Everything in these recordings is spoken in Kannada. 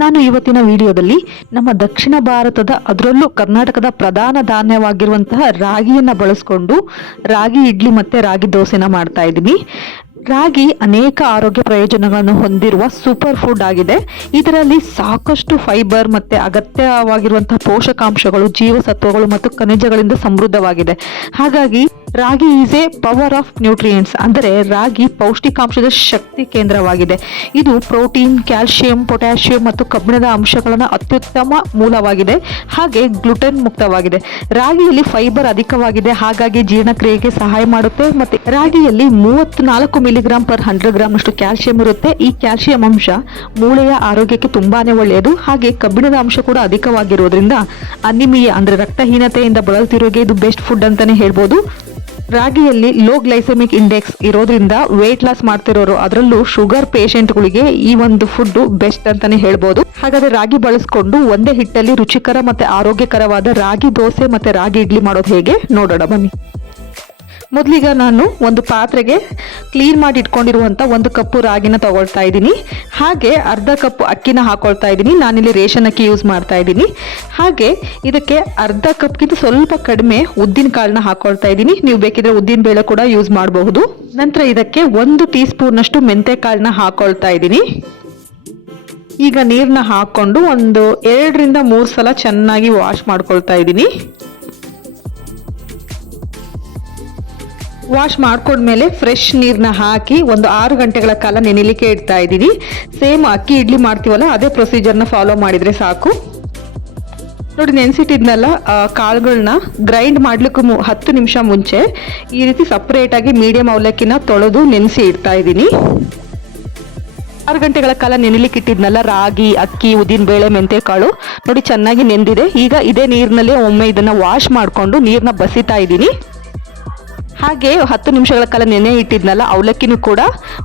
ನಾನು ಇವತ್ತಿನ ವಿಡಿಯೋದಲ್ಲಿ ನಮ್ಮ ದಕ್ಷಿಣ ಭಾರತದ ಅದರಲ್ಲೂ ಕರ್ನಾಟಕದ ಪ್ರಧಾನ ಧಾನ್ಯವಾಗಿರುವಂತಹ ರಾಗಿಯನ್ನು ಬಳಸ್ಕೊಂಡು ರಾಗಿ ಇಡ್ಲಿ ಮತ್ತು ರಾಗಿ ದೋಸೆನ ಮಾಡ್ತಾ ಇದ್ದೀನಿ. ರಾಗಿ ಅನೇಕ ಆರೋಗ್ಯ ಪ್ರಯೋಜನಗಳನ್ನು ಹೊಂದಿರುವ ಸೂಪರ್ ಫುಡ್ ಆಗಿದೆ. ಇದರಲ್ಲಿ ಸಾಕಷ್ಟು ಫೈಬರ್ ಮತ್ತು ಅಗತ್ಯವಾಗಿರುವಂತಹ ಪೋಷಕಾಂಶಗಳು, ಜೀವಸತ್ವಗಳು ಮತ್ತು ಖನಿಜಗಳಿಂದ ಸಮೃದ್ಧವಾಗಿದೆ. ಹಾಗಾಗಿ ragi is a power of nutrients, ಅಂದರೆ ರಾಗಿ ಪೌಷ್ಟಿಕಾಂಶದ ಶಕ್ತಿ ಕೇಂದ್ರವಾಗಿದೆ. ಇದು ಪ್ರೋಟೀನ್, ಕ್ಯಾಲ್ಸಿಯಂ, ಪೊಟ್ಯಾಷಿಯಂ ಮತ್ತು ಕಬ್ಬಿಣದ ಅಂಶಗಳನ್ನು ಅತ್ಯುತ್ತಮ ಮೂಲವಾಗಿದೆ. ಹಾಗೆ ಗ್ಲುಟೆನ್ ಮುಕ್ತವಾಗಿದೆ. ರಾಗಿಯಲ್ಲಿ ಫೈಬರ್ ಅಧಿಕವಾಗಿದೆ, ಹಾಗಾಗಿ ಜೀರ್ಣಕ್ರಿಯೆಗೆ ಸಹಾಯ ಮಾಡುತ್ತೆ. ಮತ್ತು ರಾಗಿಯಲ್ಲಿ 34 ಮಿಲಿಗ್ರಾಂ ಪರ್ 100 ಗ್ರಾಮ್ ಅಷ್ಟು ಕ್ಯಾಲ್ಸಿಯಂ ಇರುತ್ತೆ. ಈ ಕ್ಯಾಲ್ಸಿಯಂ ಅಂಶ ಮೂಳೆಯ ಆರೋಗ್ಯಕ್ಕೆ ತುಂಬಾನೇ ಒಳ್ಳೆಯದು. ಹಾಗೆ ಕಬ್ಬಿಣದ ಅಂಶ ಕೂಡ ಅಧಿಕವಾಗಿರೋದ್ರಿಂದ ಅನಿಮಿಯಾ ಅಂದರೆ ರಕ್ತಹೀನತೆಯಿಂದ ಬಳಲ್ತಿರೋರಿಗೆ ಇದು ಬೆಸ್ಟ್ ಫುಡ್ ಅಂತಾನೆ ಹೇಳ್ಬೋದು. ರಾಗಿಯಲ್ಲಿ ಲೋ ಗ್ಲೈಸೆಮಿಕ್ ಇಂಡೆಕ್ಸ್ ಇರೋದ್ರಿಂದ ವೇಟ್ ಲಾಸ್ ಮಾಡ್ತಿರೋರು, ಅದರಲ್ಲೂ ಶುಗರ್ ಪೇಷಂಟ್ಗಳಿಗೆ ಈ ಒಂದು ಫುಡ್ ಬೆಸ್ಟ್ ಅಂತಾನೆ ಹೇಳ್ಬೋದು. ಹಾಗಾದ್ರೆ ರಾಗಿ ಬಳಸ್ಕೊಂಡು ಒಂದೇ ಹಿಟ್ಟಲ್ಲಿ ರುಚಿಕರ ಮತ್ತೆ ಆರೋಗ್ಯಕರವಾದ ರಾಗಿ ದೋಸೆ ಮತ್ತೆ ರಾಗಿ ಇಡ್ಲಿ ಮಾಡೋದು ಹೇಗೆ ನೋಡೋಣ ಬನ್ನಿ. ಮೊದಲಿಗೆ ನಾನು ಒಂದು ಪಾತ್ರೆಗೆ ಕ್ಲೀನ್ ಮಾಡಿ ಇಟ್ಕೊಂಡಿರುವಂಥ 1 ಕಪ್ಪು ರಾಗಿನ ತಗೊಳ್ತಾ ಇದ್ದೀನಿ. ಹಾಗೆ ಅರ್ಧ ಕಪ್ ಅಕ್ಕಿನ ಹಾಕೊಳ್ತಾ ಇದ್ದೀನಿ. ನಾನಿಲ್ಲಿ ರೇಷನ್ ಅಕ್ಕಿ ಯೂಸ್ ಮಾಡ್ತಾ ಇದ್ದೀನಿ. ಹಾಗೆ ಇದಕ್ಕೆ ಅರ್ಧ ಕಪ್ಗಿಂತ ಸ್ವಲ್ಪ ಕಡಿಮೆ ಉದ್ದಿನ ಕಾಳನ್ನ ಹಾಕೊಳ್ತಾ ಇದ್ದೀನಿ. ನೀವು ಬೇಕಿದ್ರೆ ಉದ್ದಿನ ಬೇಳೆ ಕೂಡ ಯೂಸ್ ಮಾಡಬಹುದು. ನಂತರ ಇದಕ್ಕೆ 1 ಟೀ ಸ್ಪೂನ್ ಅಷ್ಟು ಮೆಂತೆ ಕಾಳನ್ನ ಹಾಕೊಳ್ತಾ ಇದ್ದೀನಿ. ಈಗ ನೀರನ್ನ ಹಾಕೊಂಡು ಒಂದು 2 ರಿಂದ 3 ಸಲ ಚೆನ್ನಾಗಿ ವಾಶ್ ಮಾಡ್ಕೊಳ್ತಾ ಇದ್ದೀನಿ. ವಾಶ್ ಮಾಡ್ಕೊಂಡ್ಮೇಲೆ ಫ್ರೆಶ್ ನೀರನ್ನ ಹಾಕಿ ಒಂದು 6 ಗಂಟೆಗಳ ಕಾಲ ನೆನೆಲಿಕ್ಕೆ ಇಡ್ತಾ ಇದ್ದೀನಿ. ಸೇಮ್ ಅಕ್ಕಿ ಇಡ್ಲಿ ಮಾಡ್ತೀವಲ್ಲ ಅದೇ ಪ್ರೊಸೀಜರ್ನ ಫಾಲೋ ಮಾಡಿದರೆ ಸಾಕು. ನೋಡಿ, ನೆನೆಸಿಟ್ಟಿದ್ನಲ್ಲ ಕಾಳುಗಳನ್ನ ಗ್ರೈಂಡ್ ಮಾಡ್ಲಿಕ್ಕೂ 10 ನಿಮಿಷ ಮುಂಚೆ ಈ ರೀತಿ ಸಪ್ರೇಟಾಗಿ ಮೀಡಿಯಂ ಅವಲಕ್ಕಿನ ತೊಳೆದು ನೆನೆಸಿ ಇಡ್ತಾ ಇದ್ದೀನಿ. 6 ಗಂಟೆಗಳ ಕಾಲ ನೆನೆಲಿಕ್ಕೆ ಇಟ್ಟಿದ್ನಲ್ಲ ರಾಗಿ, ಅಕ್ಕಿ, ಉದ್ದಿನ ಬೇಳೆ, ಮೆಂತೆ ಕಾಳು ನೋಡಿ ಚೆನ್ನಾಗಿ ನೆಂದಿದೆ. ಈಗ ಇದೇ ನೀರಿನಲ್ಲಿ ಒಮ್ಮೆ ಇದನ್ನ ವಾಶ್ ಮಾಡಿಕೊಂಡು ನೀರನ್ನ ಬಸಿತಾ ಇದ್ದೀನಿ. ಹಾಗೆ 10 ನಿಮಿಷಗಳ ಕಾಲ ನೆನೆ ಇಟ್ಟಿದ್ನಲ್ಲ ಅವಲಕ್ಕಿನೂ ಕೂಡ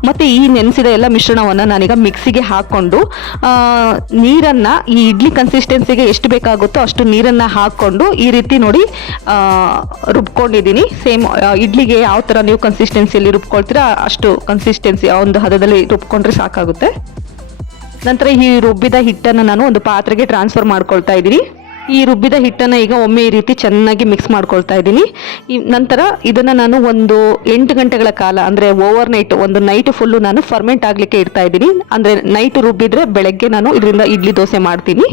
ಮತ್ತೆ ಈ ನೆನೆಸಿದ ಎಲ್ಲ ಮಿಶ್ರಣವನ್ನು ನಾನೀಗ ಮಿಕ್ಸಿಗೆ ಹಾಕ್ಕೊಂಡು ನೀರನ್ನು ಈ ಇಡ್ಲಿ ಕನ್ಸಿಸ್ಟೆನ್ಸಿಗೆ ಎಷ್ಟು ಬೇಕಾಗುತ್ತೋ ಅಷ್ಟು ನೀರನ್ನು ಹಾಕ್ಕೊಂಡು ಈ ರೀತಿ ನೋಡಿ ರುಬ್ಕೊಂಡಿದ್ದೀನಿ. ಸೇಮ್ ಇಡ್ಲಿಗೆ ಯಾವ ಥರ ನೀವು ಕನ್ಸಿಸ್ಟೆನ್ಸಿಯಲ್ಲಿ ರುಬ್ಕೊಳ್ತೀರಾ ಅಷ್ಟು ಕನ್ಸಿಸ್ಟೆನ್ಸಿ ಒಂದು ಹದದಲ್ಲಿ ರುಬ್ಕೊಂಡ್ರೆ ಸಾಕಾಗುತ್ತೆ. ನಂತರ ಈ ರುಬ್ಬಿದ ಹಿಟ್ಟನ್ನು ನಾನು ಒಂದು ಪಾತ್ರೆಗೆ ಟ್ರಾನ್ಸ್ಫರ್ ಮಾಡ್ಕೊಳ್ತಾ ಇದ್ದೀನಿ. ಈ ರುಬ್ಬಿದ ಹಿಟ್ಟನ್ನು ಈಗ ಒಮ್ಮೆ ಈ ರೀತಿ ಚೆನ್ನಾಗಿ ಮಿಕ್ಸ್ ಮಾಡ್ಕೊಳ್ತಾ ಇದ್ದೀನಿ. ನಂತರ ಇದನ್ನು ನಾನು ಒಂದು 8 ಗಂಟೆಗಳ ಕಾಲ ಅಂದರೆ ಓವರ್ ನೈಟ್, ಒಂದು ನೈಟ್ ಫುಲ್ಲು ನಾನು ಫರ್ಮೆಂಟ್ ಆಗಲಿಕ್ಕೆ ಇಡ್ತಾ ಇದ್ದೀನಿ. ಅಂದರೆ ನೈಟ್ ರುಬ್ಬಿದ್ರೆ ಬೆಳಗ್ಗೆ ನಾನು ಇದರಿಂದ ಇಡ್ಲಿ ದೋಸೆ ಮಾಡ್ತೀನಿ.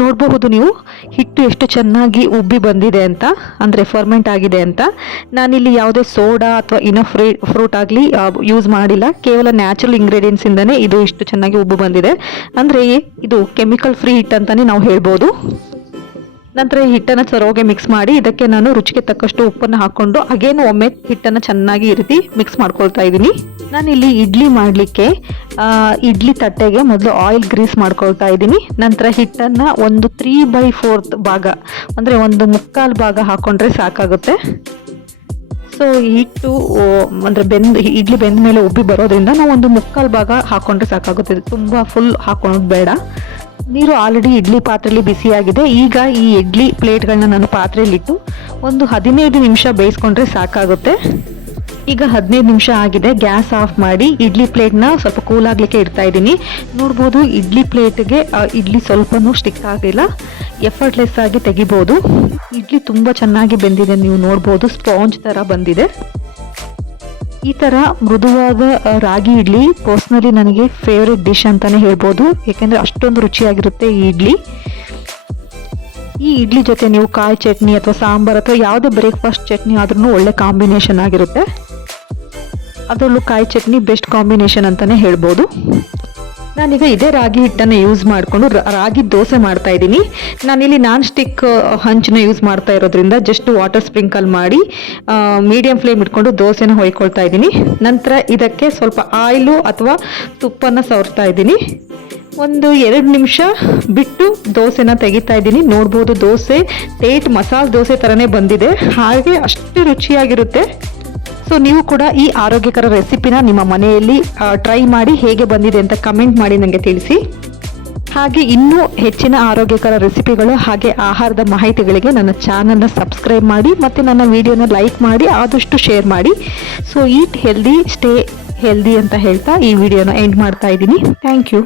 ನೋಡಬಹುದು ನೀವು ಹಿಟ್ಟು ಎಷ್ಟು ಚೆನ್ನಾಗಿ ಉಬ್ಬಿ ಬಂದಿದೆ ಅಂತ, ಅಂದರೆ ಫರ್ಮೆಂಟ್ ಆಗಿದೆ ಅಂತ. ನಾನಿಲ್ಲಿ ಯಾವುದೇ ಸೋಡಾ ಅಥವಾ ಇನ್ನೂ ಫ್ರೂಟ್ ಆಗಲಿ ಯೂಸ್ ಮಾಡಿಲ್ಲ. ಕೇವಲ ನ್ಯಾಚುರಲ್ ಇಂಗ್ರೀಡಿಯೆಂಟ್ಸಿಂದನೇ ಇದು ಇಷ್ಟು ಚೆನ್ನಾಗಿ ಉಬ್ಬು ಬಂದಿದೆ. ಅಂದರೆ ಇದು ಕೆಮಿಕಲ್ ಫ್ರೀ ಹಿಟ್ಟು ಅಂತಲೇ ನಾವು ಹೇಳ್ಬೋದು. ನಂತರ ಈ ಹಿಟ್ಟನ್ನು ಸರೋಗೆ ಮಿಕ್ಸ್ ಮಾಡಿ ಇದಕ್ಕೆ ನಾನು ರುಚಿಗೆ ತಕ್ಕಷ್ಟು ಉಪ್ಪನ್ನು ಹಾಕ್ಕೊಂಡು ಅಗೇನು ಒಮ್ಮೆ ಹಿಟ್ಟನ್ನು ಚೆನ್ನಾಗಿ ಈ ರೀತಿ ಮಿಕ್ಸ್ ಮಾಡ್ಕೊಳ್ತಾ ಇದ್ದೀನಿ. ನಾನಿಲ್ಲಿ ಇಡ್ಲಿ ಮಾಡಲಿಕ್ಕೆ ಇಡ್ಲಿ ತಟ್ಟೆಗೆ ಮೊದಲು ಆಯಿಲ್ ಗ್ರೀಸ್ ಮಾಡ್ಕೊಳ್ತಾ ಇದ್ದೀನಿ. ನಂತರ ಹಿಟ್ಟನ್ನು ಒಂದು 3/4 ಭಾಗ ಅಂದರೆ 1/4 ಭಾಗ ಹಾಕ್ಕೊಂಡ್ರೆ ಸಾಕಾಗುತ್ತೆ. ಸೊ ಹಿಟ್ಟು ಅಂದರೆ ಇಡ್ಲಿ ಬೆಂದ ಮೇಲೆ ಉಬ್ಬಿ ಬರೋದ್ರಿಂದ ನಾವು 1/4 ಭಾಗ ಹಾಕ್ಕೊಂಡ್ರೆ ಸಾಕಾಗುತ್ತೆ. ತುಂಬ ಫುಲ್ ಹಾಕೊಳ್ಳೋದು ಬೇಡ. ನೀರು ಆಲ್ರೆಡಿ ಇಡ್ಲಿ ಪಾತ್ರೆಯಲ್ಲಿ ಬಿಸಿಯಾಗಿದೆ. ಈಗ ಈ ಇಡ್ಲಿ ಪ್ಲೇಟ್ಗಳನ್ನ ನಾನು ಪಾತ್ರೆಯಲ್ಲಿಟ್ಟು ಒಂದು 15 ನಿಮಿಷ ಬೇಯಿಸ್ಕೊಂಡ್ರೆ ಸಾಕಾಗುತ್ತೆ. ಈಗ 15 ನಿಮಿಷ ಆಗಿದೆ. ಗ್ಯಾಸ್ ಆಫ್ ಮಾಡಿ ಇಡ್ಲಿ ಪ್ಲೇಟ್ನ ಸ್ವಲ್ಪ ಕೂಲ್ ಆಗಲಿಕ್ಕೆ ಇಡ್ತಾ ಇದ್ದೀನಿ. ನೋಡ್ಬೋದು ಇಡ್ಲಿ ಪ್ಲೇಟ್ಗೆ ಇಡ್ಲಿ ಸ್ವಲ್ಪನೂ ಸ್ಟಿಕ್ ಆಗಿಲ್ಲ, ಎಫರ್ಟ್ಲೆಸ್ ಆಗಿ ತೆಗಿಬೋದು. ಇಡ್ಲಿ ತುಂಬ ಚೆನ್ನಾಗಿ ಬೆಂದಿದೆ, ನೀವು ನೋಡ್ಬೋದು ಸ್ಪಾಂಜ್ ಥರ ಬಂದಿದೆ. ಈ ಥರ ಮೃದುವಾದ ರಾಗಿ ಇಡ್ಲಿ ಪರ್ಸ್ನಲಿ ನನಗೆ ಫೇವ್ರೆಟ್ ಡಿಶ್ ಅಂತಲೇ ಹೇಳ್ಬೋದು. ಏಕೆಂದರೆ ಅಷ್ಟೊಂದು ರುಚಿಯಾಗಿರುತ್ತೆ ಈ ಇಡ್ಲಿ. ಈ ಇಡ್ಲಿ ಜೊತೆ ನೀವು ಕಾಯಿ ಚಟ್ನಿ ಅಥವಾ ಸಾಂಬಾರು ಅಥವಾ ಯಾವುದೇ ಬ್ರೇಕ್ಫಾಸ್ಟ್ ಚಟ್ನಿ ಆದ್ರೂ ಒಳ್ಳೆ ಕಾಂಬಿನೇಷನ್ ಆಗಿರುತ್ತೆ. ಅದರಲ್ಲೂ ಕಾಯಿ ಚಟ್ನಿ ಬೆಸ್ಟ್ ಕಾಂಬಿನೇಷನ್ ಅಂತಲೇ ಹೇಳ್ಬೋದು. ನಾನೀಗ ಇದೇ ರಾಗಿ ಹಿಟ್ಟನ್ನು ಯೂಸ್ ಮಾಡಿಕೊಂಡು ರಾಗಿ ದೋಸೆ ಮಾಡ್ತಾ ಇದ್ದೀನಿ. ನಾನಿಲ್ಲಿ ನಾನ್ ಸ್ಟಿಕ್ ಹಂಚನ್ನ ಯೂಸ್ ಮಾಡ್ತಾ ಇರೋದ್ರಿಂದ ಜಸ್ಟ್ ವಾಟರ್ ಸ್ಪ್ರಿಂಕಲ್ ಮಾಡಿ ಮೀಡಿಯಂ ಫ್ಲೇಮ್ ಇಟ್ಕೊಂಡು ದೋಸೆನ ಹೊಯ್ಕೊಳ್ತಾ ಇದ್ದೀನಿ. ನಂತರ ಇದಕ್ಕೆ ಸ್ವಲ್ಪ ಆಯಿಲು ಅಥವಾ ತುಪ್ಪನ ಸವರ್ತಾ ಇದ್ದೀನಿ. ಒಂದು 2 ನಿಮಿಷ ಬಿಟ್ಟು ದೋಸೆನ ತೆಗಿತಾ ಇದ್ದೀನಿ. ನೋಡ್ಬೋದು ದೋಸೆ ಟೇಟ್ ಮಸಾಲೆ ದೋಸೆ ಥರನೇ ಬಂದಿದೆ, ಹಾಗೆ ಅಷ್ಟು ರುಚಿಯಾಗಿರುತ್ತೆ. ಸೊ ನೀವು ಕೂಡ ಈ ಆರೋಗ್ಯಕರ ರೆಸಿಪಿನ ನಿಮ್ಮ ಮನೆಯಲ್ಲಿ ಟ್ರೈ ಮಾಡಿ ಹೇಗೆ ಬಂದಿದೆ ಅಂತ ಕಮೆಂಟ್ ಮಾಡಿ ನನಗೆ ತಿಳಿಸಿ. ಹಾಗೆ ಇನ್ನೂ ಹೆಚ್ಚಿನ ಆರೋಗ್ಯಕರ ರೆಸಿಪಿಗಳು ಹಾಗೆ ಆಹಾರದ ಮಾಹಿತಿಗಳಿಗೆ ನನ್ನ ಚಾನಲ್ನ ಸಬ್ಸ್ಕ್ರೈಬ್ ಮಾಡಿ ಮತ್ತು ನನ್ನ ವಿಡಿಯೋನ ಲೈಕ್ ಮಾಡಿ, ಆದಷ್ಟು ಶೇರ್ ಮಾಡಿ. So eat healthy, stay healthy ಅಂತ ಹೇಳ್ತಾ ಈ ವಿಡಿಯೋನ ಎಂಡ್ ಮಾಡ್ತಾ ಇದ್ದೀನಿ. Thank you.